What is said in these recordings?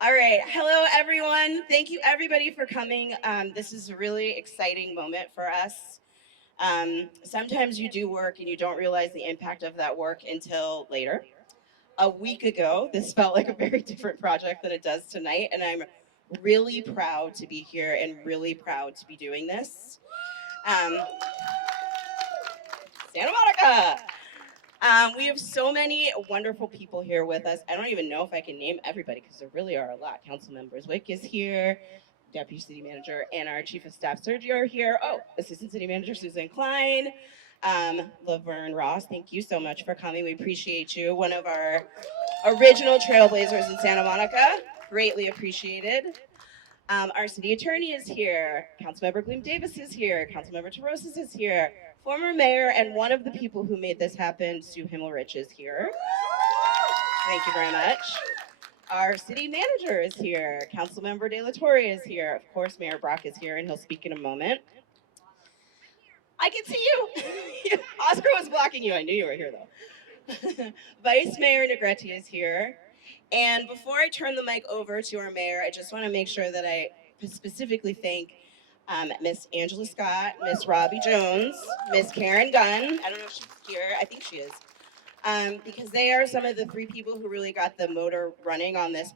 All right. Hello, everyone. Thank you, everybody, for coming. This is a really exciting moment for us. Sometimes you do work and you don't realize the impact of that work until later. A week ago, this felt like a very different project than it does tonight, and I'm really proud to be here and really proud to be doing this. Um, Santa Monica! We have so many wonderful people here with us. I don't even know if I can name everybody because there really are a lot. Council members Wick is here, Deputy City Manager and our Chief of Staff Sergio are here. Oh, Assistant City Manager Susan Klein, Laverne Ross. Thank you so much for coming. We appreciate you. One of our original trailblazers in Santa Monica. Greatly appreciated. Our city attorney is here. Councilmember Gleam Davis is here. Councilmember Terosas is here. Former mayor and one of the people who made this happen, Sue Himmelrich, is here. Thank you very much. Our city manager is here. Councilmember De La Torre is here. Of course, Mayor Brock is here, and he'll speak in a moment. I can see you. Oscar was blocking you. I knew you were here, though. Vice Mayor Negrete is here. And before I turn the mic over to our mayor, I just want to make sure that I specifically thank Miss Angela Scott, Miss Robbie Jones, Miss Karen Gunn. I don't know if she's here. I think she is. Because they are some of the three people who really got the motor running on this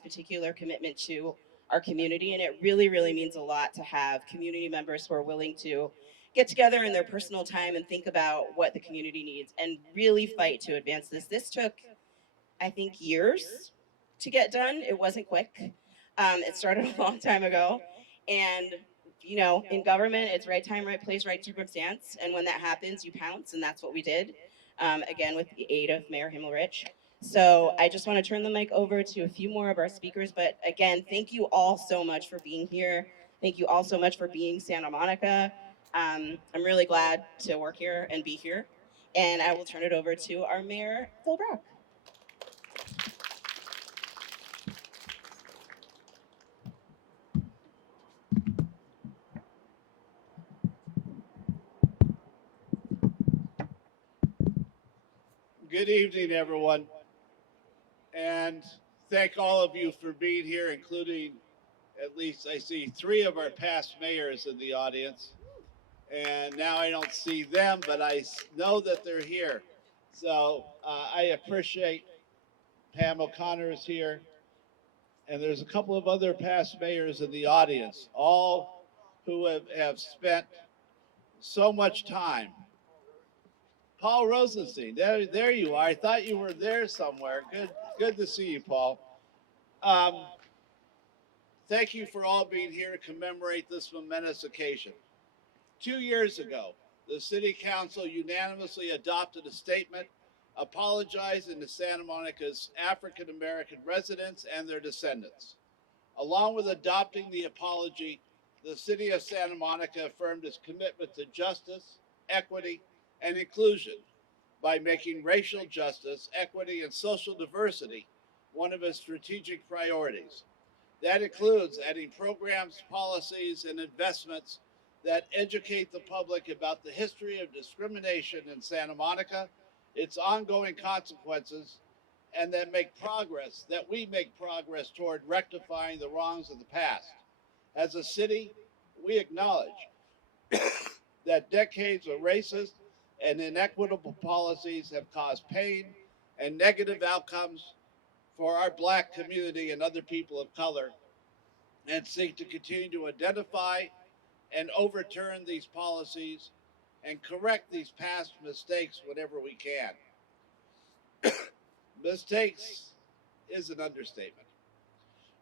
particular commitment to our community, and it really, really means a lot to have community members who are willing to get together in their personal time and think about what the community needs and really fight to advance this. This took, I think, years to get done. It wasn't quick. It started a long time ago, and in government, it's right time, right place, right circumstance. And when that happens, you pounce, and that's what we did. Again, with the aid of Mayor Himmelrich. So I just want to turn the mic over to a few more of our speakers. But again, thank you all so much for being here. Thank you all so much for being Santa Monica. I'm really glad to work here and be here. And I will turn it over to our mayor, Phil Brock. Good evening, everyone, and thank all of you for being here, including at least I see three of our past mayors in the audience. And now I don't see them, but I know that they're here. So I appreciate Pam O'Connor is here, and there's a couple of other past mayors in the audience, all who have spent so much time. Paul Rosenstein, there you are. I thought you were there somewhere. Good to see you, Paul. Um, Thank you for all being here to commemorate this momentous occasion. 2 years ago, the City Council unanimously adopted a statement apologizing to Santa Monica's African American residents and their descendants. Along with adopting the apology, the City of Santa Monica affirmed its commitment to justice, equity, and inclusion by making racial justice, equity, and social diversity one of its strategic priorities. That includes adding programs, policies, and investments that educate the public about the history of discrimination in Santa Monica, its ongoing consequences, and that we make progress toward rectifying the wrongs of the past. As a city, we acknowledge that decades of racist and inequitable policies have caused pain and negative outcomes for our Black community and other people of color, and seek to continue to identify and overturn these policies and correct these past mistakes whenever we can. Mistakes is an understatement.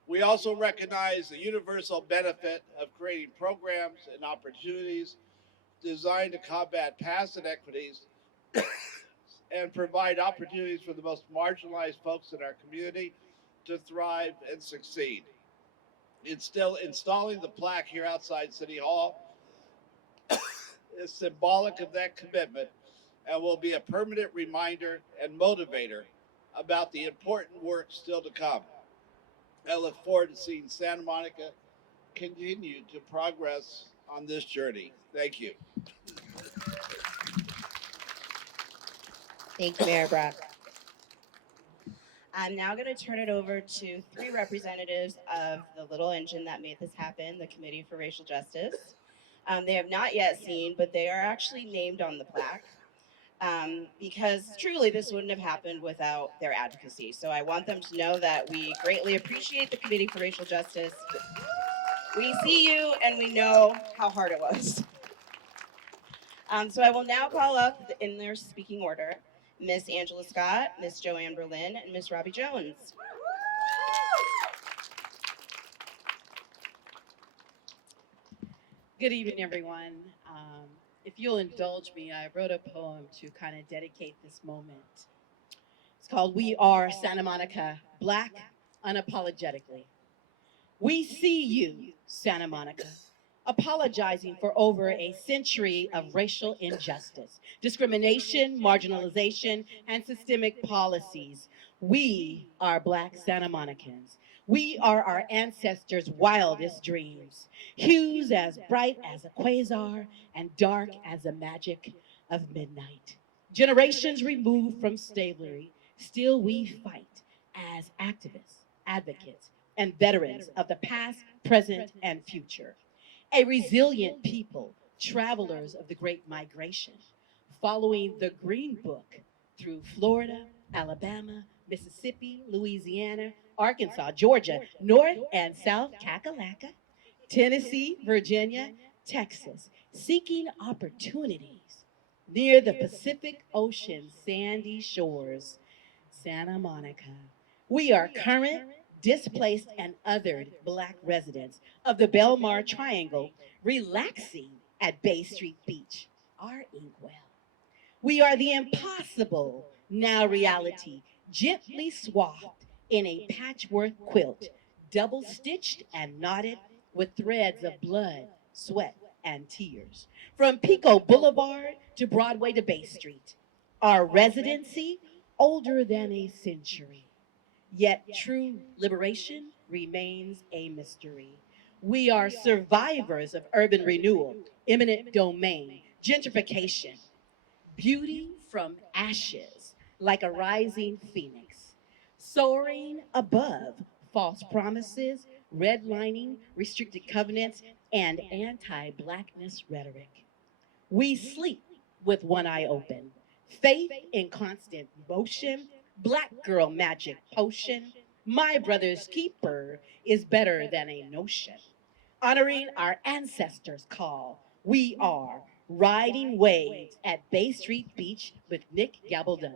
We also recognize the universal benefit of creating programs and opportunities designed to combat past inequities and provide opportunities for the most marginalized folks in our community to thrive and succeed. Installing the plaque here outside City Hall is symbolic of that commitment and will be a permanent reminder and motivator about the important work still to come. I look forward to seeing Santa Monica continue to progress on this journey. Thank you. Thank you, Mayor Brock. I'm now going to turn it over to three representatives of the little engine that made this happen, the Committee for Racial Justice. They have not yet seen, but they are actually named on the plaque. Because truly this wouldn't have happened without their advocacy. So I want them to know that we greatly appreciate the Committee for Racial Justice. We see you and we know how hard it was. So I will now call up in their speaking order, Miss Angela Scott, Miss Joanne Berlin, and Miss Robbie Jones. Good evening, everyone. If you'll indulge me, I wrote a poem to kind of dedicate this moment. It's called We Are Santa Monica, Black Unapologetically. We see you, Santa Monica, apologizing for over a century of racial injustice, discrimination, marginalization, and systemic policies. We are Black Santa Monicans. We are our ancestors' wildest dreams, hues as bright as a quasar and dark as the magic of midnight. Generations removed from slavery, still we fight as activists, advocates, and veterans of the past, present, and future. A resilient people, travelers of the Great Migration, following the Green Book through Florida, Alabama, Mississippi, Louisiana, Arkansas, Georgia, North and South Kakalaka, Tennessee, Virginia, Texas, seeking opportunities near the Pacific Ocean sandy shores, Santa Monica. We are current, displaced, and othered Black residents of the Belmar Triangle relaxing at Bay Street Beach, our inkwell. We are the impossible, now reality, gently swathed in a patchwork quilt, double stitched and knotted with threads of blood, sweat, and tears. From Pico Boulevard to Broadway to Bay Street, our residency older than a century. Yet true liberation remains a mystery. We are survivors of urban renewal, eminent domain, gentrification, beauty from ashes like a rising phoenix, soaring above false promises, redlining, restricted covenants, and anti Blackness rhetoric. We sleep with one eye open, faith in constant motion, Black girl magic potion. My brother's keeper is better than a notion. Honoring our ancestors' call, we are riding waves at Bay Street Beach with Nick Gabaldon,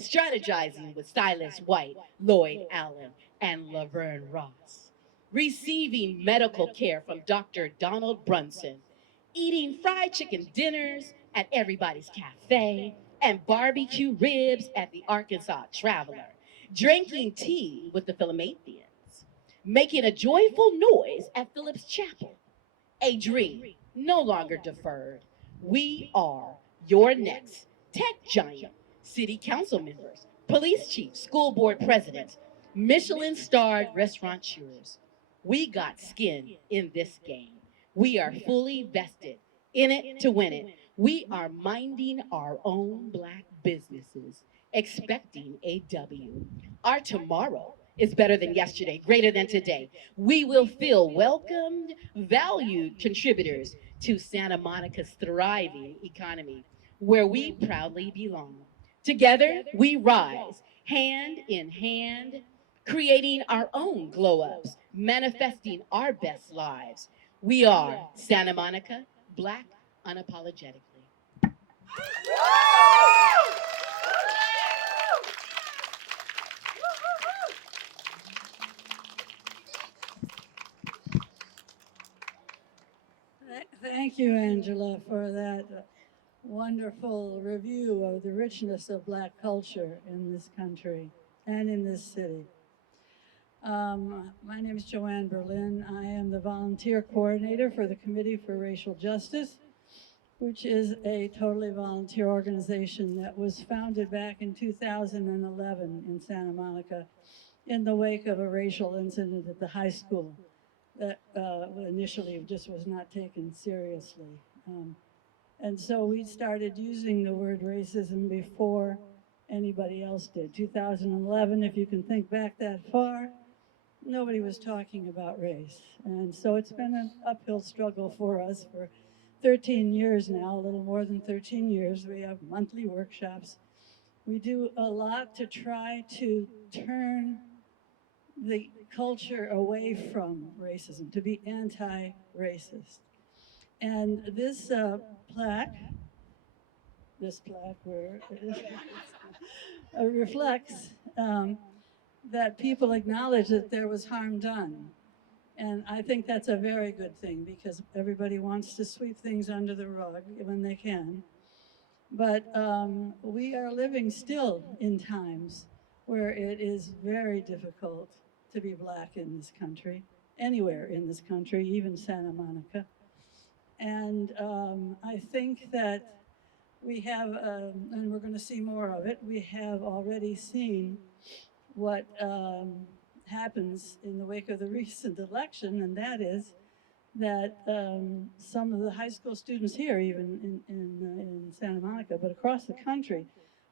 strategizing with Silas White, Lloyd Allen, and Laverne Ross, receiving medical care from Dr. Donald Brunson, eating fried chicken dinners at Everybody's Cafe, and barbecue ribs at the Arkansas Traveler, drinking tea with the Philadelphians, making a joyful noise at Phillips Chapel, a dream no longer deferred. We are your next tech giant, city council members, police chiefs, school board presidents, Michelin starred restaurateurs. We got skin in this game. We are fully vested in it to win it. We are minding our own Black businesses, expecting a W. Our tomorrow is better than yesterday, greater than today. We will feel welcomed, valued contributors to Santa Monica's thriving economy, where we proudly belong. Together, we rise, hand in hand, creating our own glow ups, manifesting our best lives. We are Santa Monica, Black unapologetically. Thank you, Angela, for that wonderful review of the richness of Black culture in this country and in this city. My name is Joanne Berlin. I am the volunteer coordinator for the Committee for Racial Justice, which is a totally volunteer organization that was founded back in 2011 in Santa Monica in the wake of a racial incident at the high school that initially just was not taken seriously. And so we started using the word racism before anybody else did. 2011, if you can think back that far, nobody was talking about race. And so it's been an uphill struggle for us for 13 years now, a little more than 13 years. We have monthly workshops. We do a lot to try to turn the culture away from racism, to be anti racist. And this plaque, this plaque where reflects that people acknowledge that there was harm done. And I think that's a very good thing because everybody wants to sweep things under the rug when they can. But we are living still in times where it is very difficult to be black in this country, anywhere in this country, even Santa Monica. And I think that we have, and we're going to see more of it, we have already seen what happens in the wake of the recent election, and that is that some of the high school students here, even in Santa Monica, but across the country,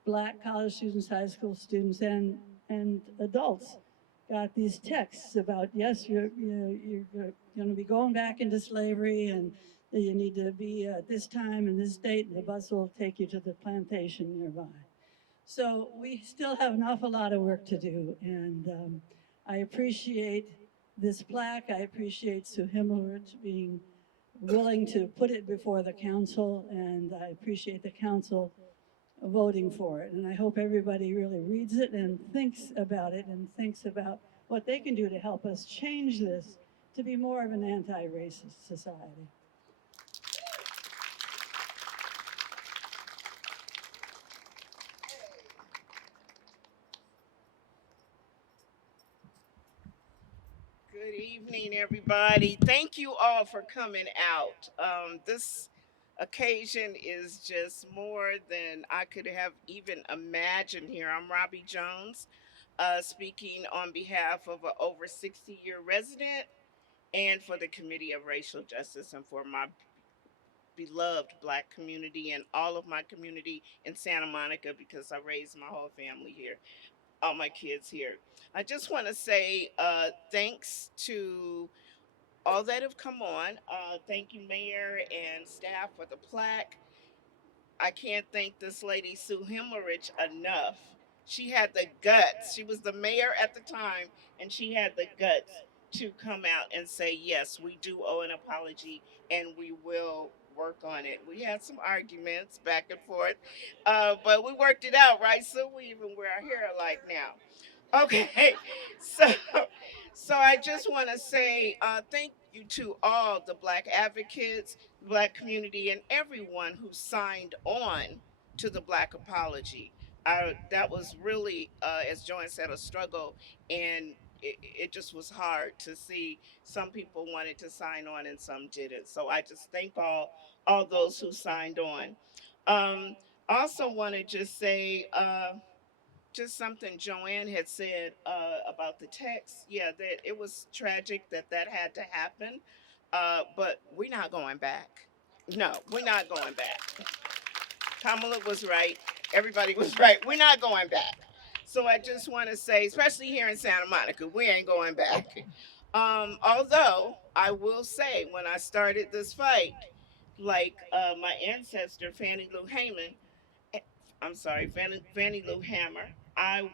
black college students, high school students, and adults got these texts about, yes, you're going to be going back into slavery, and you need to be at this time and this date, and the bus will take you to the plantation nearby. So we still have an awful lot of work to do, and I appreciate this plaque. I appreciate Sue Himmelrich being willing to put it before the council, and I appreciate the council voting for it. And I hope everybody really reads it and thinks about what they can do to help us change this to be more of an anti-racist society. Good evening, everybody. Thank you all for coming out. This occasion is just more than I could have even imagined here. I'm Robbie Jones, speaking on behalf of an over 60-year resident and for the Committee of Racial Justice and for my beloved Black community and all of my community in Santa Monica because I raised my whole family here, all my kids here. I just want to say thanks to all that have come on. Thank you, Mayor and staff, for the plaque. I can't thank this lady, Sue Himmerich, enough. She had the guts. She was the mayor at the time, and she had the guts to come out and say, yes, we do owe an apology, and we will work on it. We had some arguments back and forth, but we worked it out, right? So we even wear our hair alike now. Okay, so I just want to say thank you to all the Black advocates, Black community, and everyone who signed on to the Black apology. That was really, as Joanne said, a struggle, and it just was hard to see. Some people wanted to sign on and some didn't. So I just thank all those who signed on. Um, also want to just say. Just something Joanne had said about the text. Yeah, that it was tragic that that had to happen, but we're not going back. No, we're not going back. Kamala was right. Everybody was right. We're not going back. So I just want to say, especially here in Santa Monica, we ain't going back. Although I will say, when I started this fight, like my ancestor Fannie Lou Hamer, eh, I'm sorry, Fannie Lou Hammer. I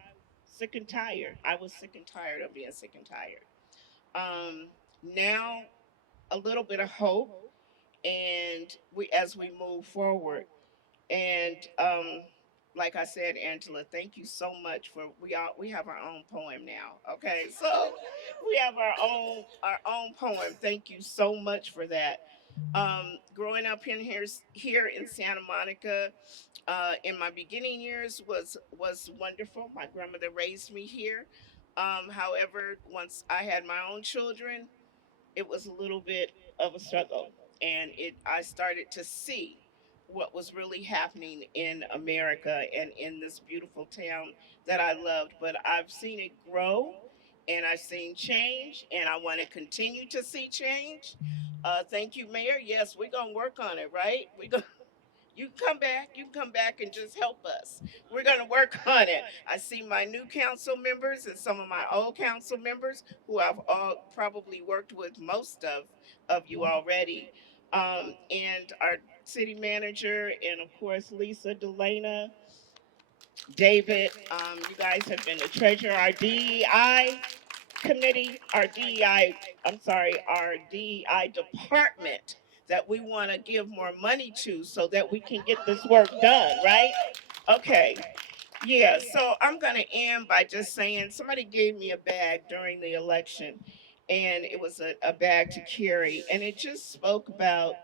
sick and tired. I was sick and tired of being sick and tired. Now a little bit of hope, and we as we move forward. And like I said, Angela, thank you so much for we have our own poem now. Okay, so we have our own poem. Thank you so much for that. Growing up here in Santa Monica, in my beginning years was wonderful. My grandmother raised me here. However, once I had my own children, it was a little bit of a struggle, and it I started to see what was really happening in America and in this beautiful town that I loved. But I've seen it grow, and I've seen change, and I want to continue to see change. Thank you, Mayor. Yes, we're gonna work on it, right? You can come back. You can come back and just help us. We're going to work on it. I see my new council members and some of my old council members who I've all probably worked with most of you already. And our city manager, and of course, Lisa Delana, David. You guys have been the treasurer, our DEI committee, our DEI, I'm sorry, our DEI department that we want to give more money to so that we can get this work done, right? Okay. Yeah, so I'm going to end by just saying somebody gave me a bag during the election, and it was a bag to carry, and it just spoke about,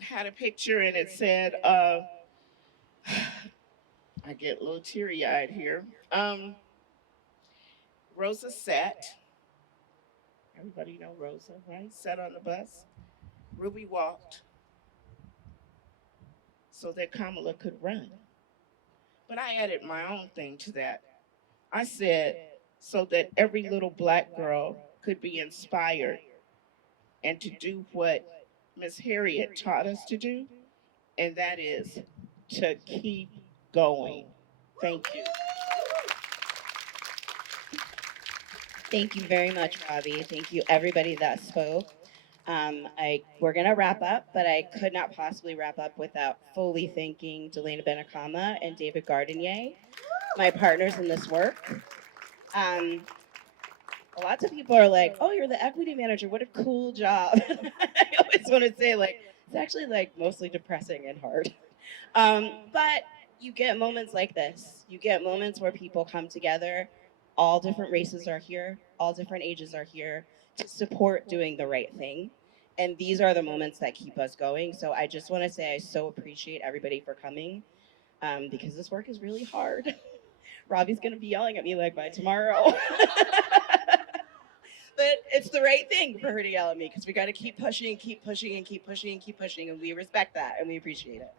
had a picture, and it said, I get a little teary eyed here. Rosa sat, everybody know Rosa, right? Sat on the bus. Ruby walked so that Kamala could run. But I added my own thing to that. I said, so that every little black girl could be inspired and to do what Miss Harriet taught us to do, and that is to keep going. Thank you. Thank you very much, Robbie. Thank you, everybody that spoke. We're gonna wrap up, but I could not possibly wrap up without fully thanking Delana Benacama and David Gardenier, my partners in this work. Um, Lots of people are like, "Oh, you're the equity manager. What a cool job!" I always want to say, like, it's actually like mostly depressing and hard. But you get moments like this. You get moments where people come together. All different races are here. All different ages are here to support doing the right thing. And these are the moments that keep us going. So I just want to say I so appreciate everybody for coming because this work is really hard. Robbie's going to be yelling at me like by tomorrow. But it's the right thing for her to yell at me because we got to keep pushing and keep pushing and keep pushing and keep pushing. And we respect that and we appreciate it.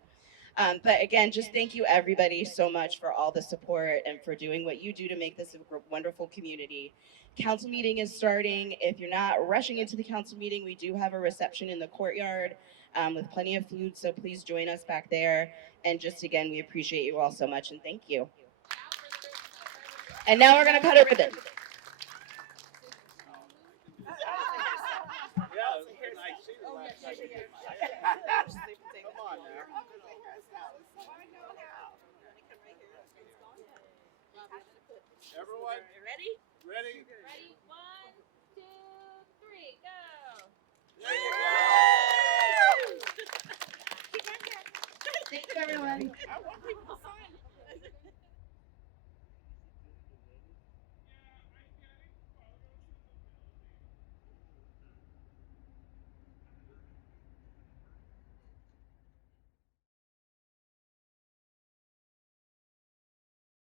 But again, just thank you everybody so much for all the support and for doing what you do to make this a wonderful community. Council meeting is starting. If you're not rushing into the council meeting, we do have a reception in the courtyard with plenty of food, so please join us back there. And just again, we appreciate you all so much and thank you. And now we're gonna cut a ribbon. Everyone, Ready? ready? Ready? 1, 2, 3, go! There you go. Thanks everyone. I want people to sign